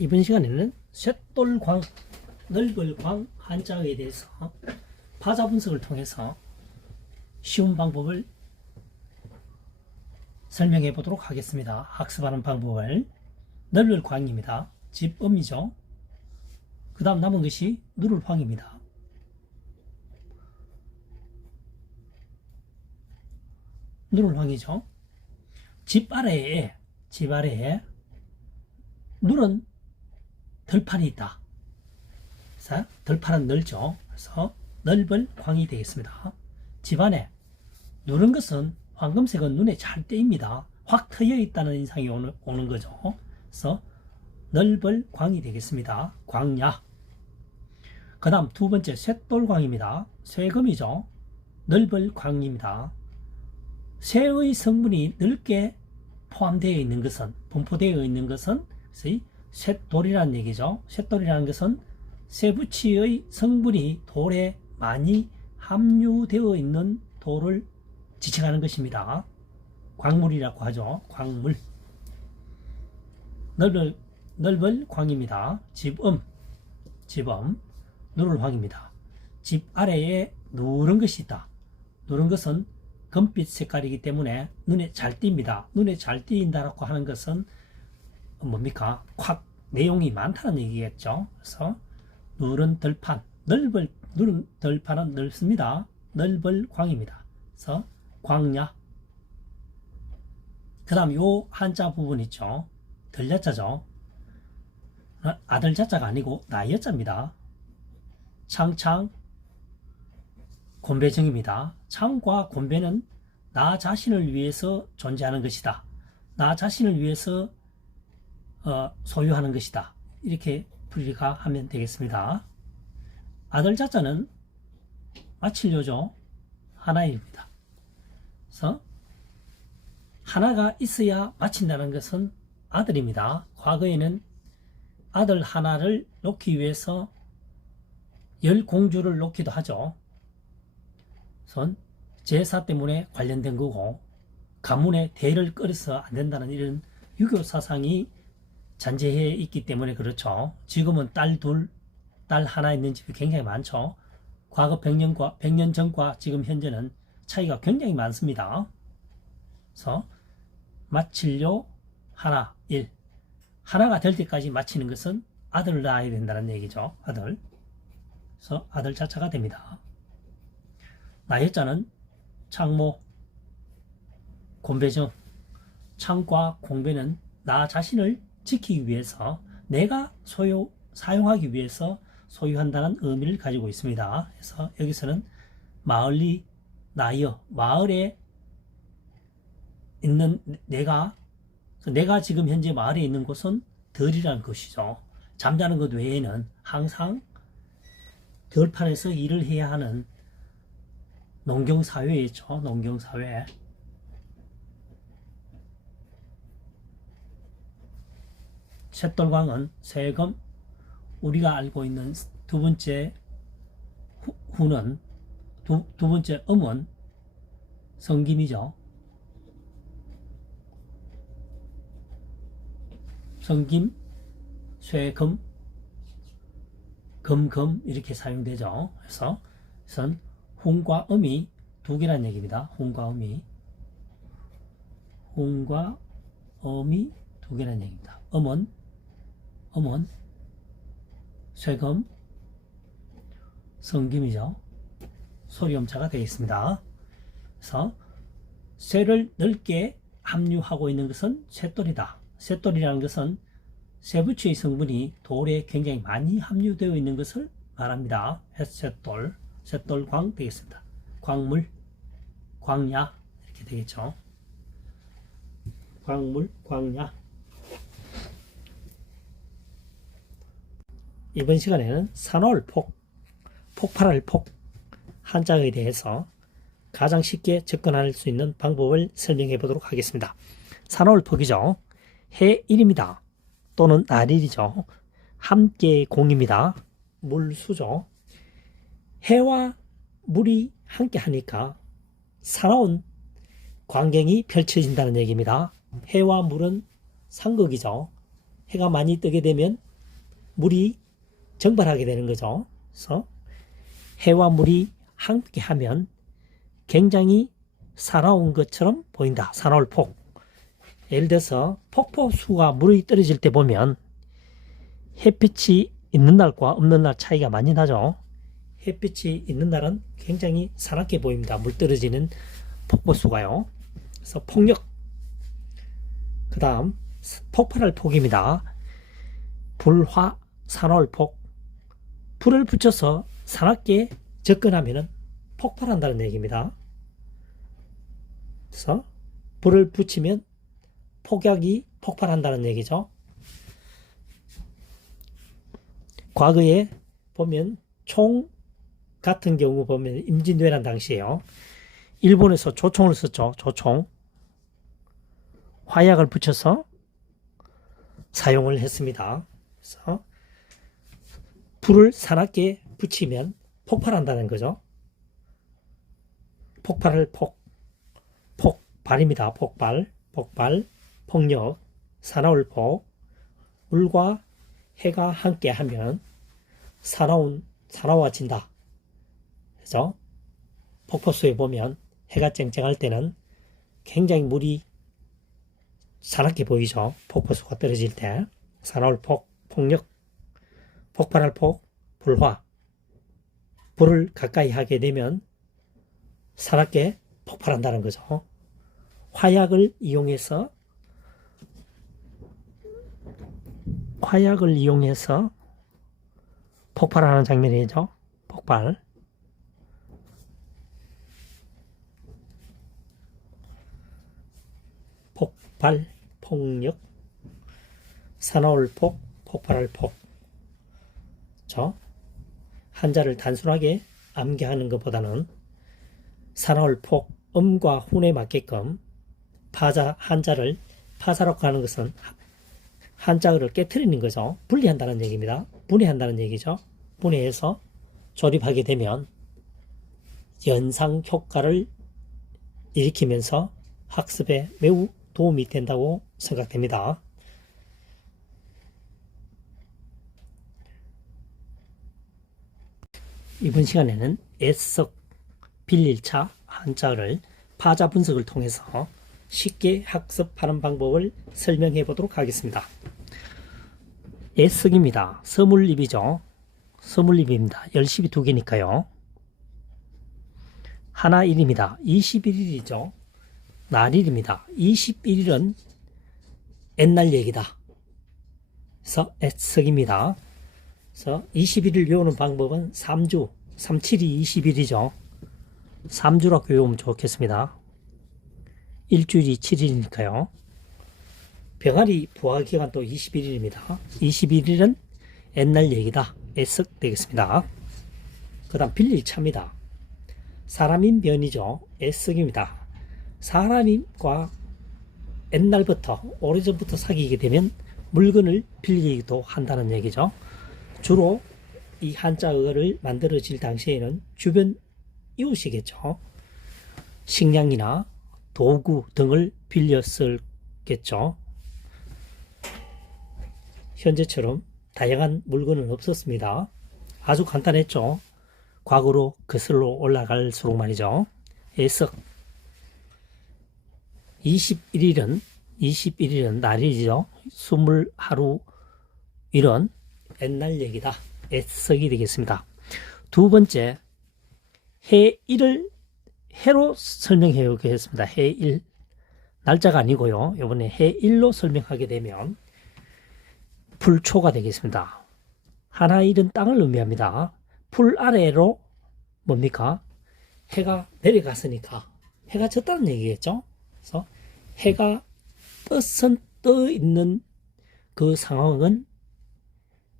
이번 시간에는 쇳돌광, 넓을광 한자에 대해서 파자 분석을 통해서 쉬운 방법을 설명해 보도록 하겠습니다. 학습하는 방법을 넓을광입니다. 집음이죠. 그 다음 남은 것이 누를황입니다. 누를황이죠. 집 아래에 누른 덜판이 있다. 그래서 덜판은 넓죠. 그래서 넓을 광이 되겠습니다. 집안에 누른 것은 황금색은 눈에 잘 띄입니다. 확 트여 있다는 인상이 오는 거죠. 그래서 넓을 광이 되겠습니다. 광야. 그 다음 두 번째 쇳돌광입니다. 쇠금이죠. 넓을 광입니다. 쇠의 성분이 넓게 포함되어 있는 것은, 분포되어 있는 것은 쇳돌이라는 얘기죠. 쇳돌이라는 것은 쇠붙이의 성분이 돌에 많이 함유되어 있는 돌을 지칭하는 것입니다. 광물이라고 하죠. 광물. 넓을 광입니다. 집음, 누를황입니다. 집 아래에 누른 것이 있다. 누른 것은 금빛 색깔이기 때문에 눈에 잘 띕니다. 눈에 잘 띄인다라고 하는 것은 뭡니까? 확 내용이 많다는 얘기겠죠. 그래서 누른 덜판, 누른 덜판은 넓습니다. 넓을 광입니다. 그래서 광야. 그 다음 요 한자 부분 있죠. 덜야자죠. 아들 자자가 아니고 나여자입니다. 창창 곤배정입니다. 창과 곤배는 나 자신을 위해서 존재하는 것이다. 나 자신을 위해서 소유하는 것이다. 이렇게 풀이가 하면 되겠습니다. 아들 자자는 마칠료죠. 하나입니다. 그래서 하나가 있어야 마친다는 것은 아들입니다. 과거에는 아들 하나를 놓기 위해서 10공주를 놓기도 하죠. 선 제사 때문에 관련된 거고, 가문에 대를 끌어서 안 된다는 이런 유교 사상이 잔재해 있기 때문에 그렇죠. 지금은 딸 둘, 딸 하나 있는 집이 굉장히 많죠. 과거 100년 전과 지금 현재는 차이가 굉장히 많습니다. 그래서 마칠료 하나, 일. 하나가 될 때까지 마치는 것은 아들을 낳아야 된다는 얘기죠. 아들. 그래서 아들 자차가 됩니다. 나여자는 창모, 곤배정. 창과 공배는 나 자신을 지키기 위해서, 내가 사용하기 위해서 소유한다는 의미를 가지고 있습니다. 그래서 여기서는 마을리, 나여, 마을에 있는 내가 지금 현재 마을에 있는 곳은 덜이라는 것이죠. 잠자는 것 외에는 항상 덜판에서 일을 해야 하는 농경사회에 있죠. 농경사회. 쇳돌광은 쇠금, 우리가 알고 있는 두 번째 후는, 두 번째 음은 성김이죠. 성김, 쇠금, 금금 이렇게 사용되죠. 그래서 훈과 음이 두 개란 얘기입니다. 훈과 음이 두 개란 얘기입니다. 음은 쇠금, 성김이죠. 소리음자가 되어 있습니다. 그래서 쇠를 넓게 함유하고 있는 것은 쇳돌이다. 쇳돌이라는 것은 쇠붙이의 성분이 돌에 굉장히 많이 함유되어 있는 것을 말합니다. 쇳돌광 되겠습니다. 광물, 광야 이렇게 되겠죠. 광물, 광야. 이번 시간에는 산월 폭발할 폭 한자에 대해서 가장 쉽게 접근할 수 있는 방법을 설명해 보도록 하겠습니다. 산월폭이죠. 해일입니다. 또는 날일이죠. 함께 공입니다. 물수죠. 해와 물이 함께 하니까 사나운 광경이 펼쳐진다는 얘기입니다. 해와 물은 상극이죠. 해가 많이 뜨게 되면 물이 증발하게 되는 거죠. 그래서 해와 물이 함께 하면 굉장히 사나운 것처럼 보인다. 사나울 폭. 예를 들어서 폭포수가 물이 떨어질 때 보면 햇빛이 있는 날과 없는 날 차이가 많이 나죠. 햇빛이 있는 날은 굉장히 사납게 보입니다. 물 떨어지는 폭포수가요. 그래서 폭력. 그 다음 폭발할 폭입니다. 불화 사나울 폭. 불을 붙여서 사납게 접근하면 폭발한다는 얘기입니다. 그래서 불을 붙이면 폭약이 폭발한다는 얘기죠. 과거에 보면 총 같은 경우 보면 임진왜란 당시에요. 일본에서 조총을 썼죠. 조총. 화약을 붙여서 사용을 했습니다. 그래서 불을 사납게 붙이면 폭발한다는 거죠. 폭발할 폭발입니다. 폭발, 폭력, 사나울 폭. 물과 해가 함께 하면 사나워진다. 그래서 폭포수에 보면 해가 쨍쨍할 때는 굉장히 물이 사납게 보이죠. 폭포수가 떨어질 때. 사나울 폭, 폭력, 폭발할 폭, 불화. 불을 가까이 하게 되면 사납게 폭발한다는 거죠. 화약을 이용해서 폭발하는 장면이죠. 폭발. 폭발, 폭력, 사나울 폭, 폭발할 폭. 한자를 단순하게 암기하는 것보다는 사나울 폭, 음과 훈에 맞게끔 한자를 파사라고 하는 것은 한자어를 깨트리는 거죠. 분리한다는 얘기입니다. 분해한다는 얘기죠. 분해해서 조립하게 되면 연상 효과를 일으키면서 학습에 매우 도움이 된다고 생각됩니다. 이번 시간에는 애석, 빌일차 한자어를 파자 분석을 통해서 쉽게 학습하는 방법을 설명해 보도록 하겠습니다. 애석입니다. 서물입이죠. 서물입입니다. 열십이 두 개니까요. 하나 일입니다. 21일이죠. 날일입니다. 21일은 옛날 얘기다. 그래서 애석입니다. 그래서 21일 외우는 방법은 3주, 37이 20일이죠. 3주라고 외우면 좋겠습니다. 일주일이 7일이니까요. 병아리 부화기간도 21일입니다. 21일은 옛날 얘기다. 애석 되겠습니다. 그 다음 빌일차입니다. 사람인 변이죠. 애석입니다. 사람과 옛날부터 오래전부터 사귀게 되면 물건을 빌리기도 한다는 얘기죠. 주로 이 한자어를 만들어질 당시에는 주변 이웃이겠죠. 식량이나 도구 등을 빌렸었겠죠. 현재처럼 다양한 물건은 없었습니다. 아주 간단했죠. 과거로 거슬러 올라갈수록 말이죠. 애석 21일은 날이죠. 20하루 일은 옛날 얘기다. 애석이 되겠습니다. 두 번째, 해일을 해로 설명해 보겠습니다. 해일. 날짜가 아니고요. 이번에 해일로 설명하게 되면 풀초가 되겠습니다. 하나일은 땅을 의미합니다. 풀 아래로 뭡니까? 해가 내려갔으니까 해가 졌다는 얘기겠죠. 그래서 해가 떠 있는 그 상황은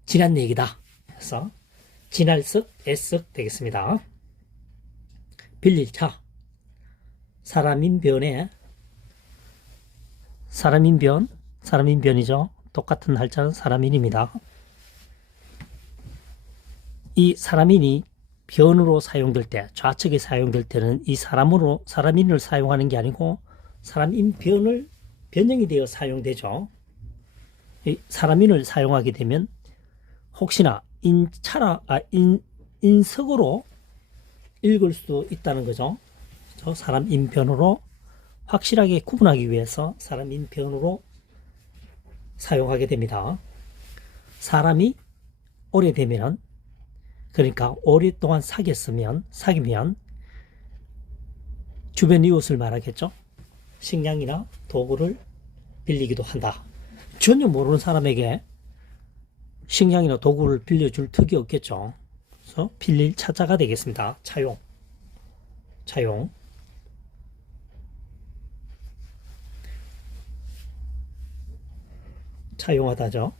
지난 얘기다. 그래서 지날석, 애석 되겠습니다. 빌일차 사람인변이죠. 똑같은 할자는 사람인입니다. 이 사람인이 변으로 사용될 때, 좌측에 사용될 때는 이 사람인을 사용하는 게 아니고 사람인 변형이 되어 사용되죠. 이 사람인을 사용하게 되면 혹시나 인석으로 읽을 수도 있다는 거죠. 사람 인편으로 확실하게 구분하기 위해서 사람 인편으로 사용하게 됩니다. 사람이 오래되면은, 그러니까 오랫동안 사귀면 주변 이웃을 말하겠죠. 식량이나 도구를 빌리기도 한다. 전혀 모르는 사람에게 식량이나 도구를 빌려줄 턱이 없겠죠. 그래서 빌릴 차자가 되겠습니다. 차용. 차용하다죠.